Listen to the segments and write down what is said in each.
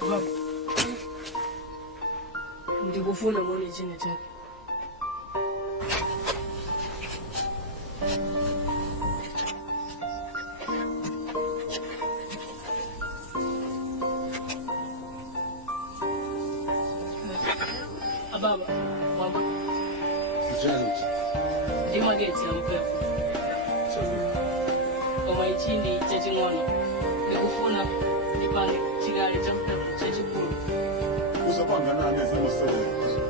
Baba. Ndikufuna muone chine chake. Baba, mama. Kijana. Ndimageti ampepo. Koma ichindi chaching'ono. Ndikufuna ndipande chigale cha mpepo chachikulu. Uzapanga nani zimusebenza?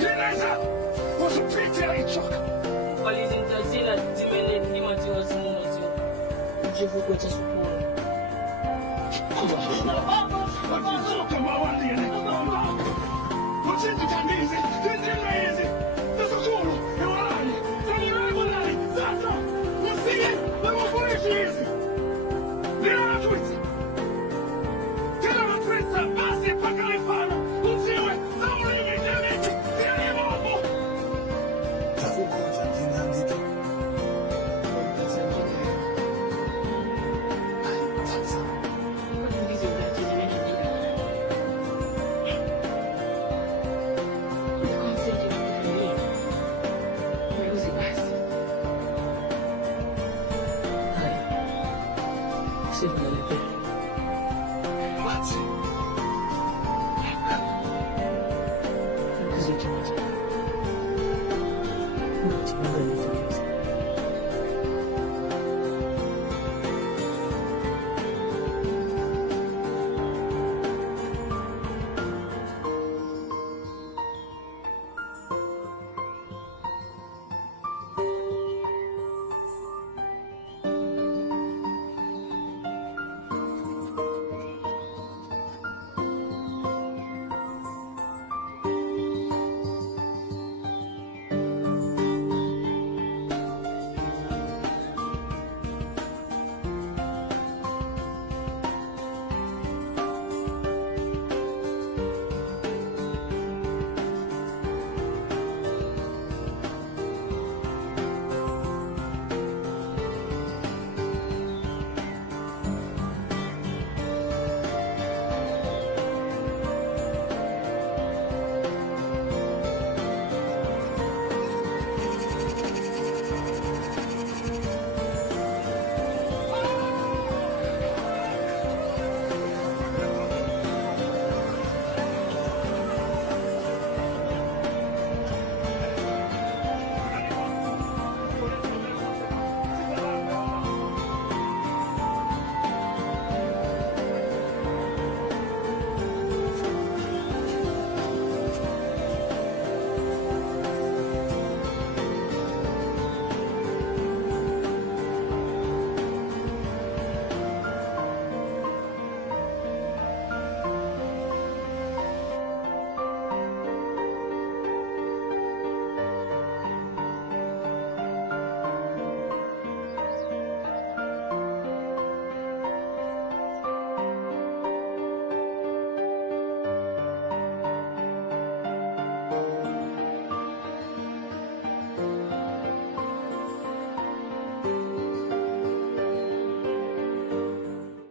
Gereza! Uzipite ichoka. Walizintazila zimene ndimatiwa zimunoziwa. Chivuko cha sukulu. Wachizuka mawali ya nekubamba. Wachizuka ndizi, ndizi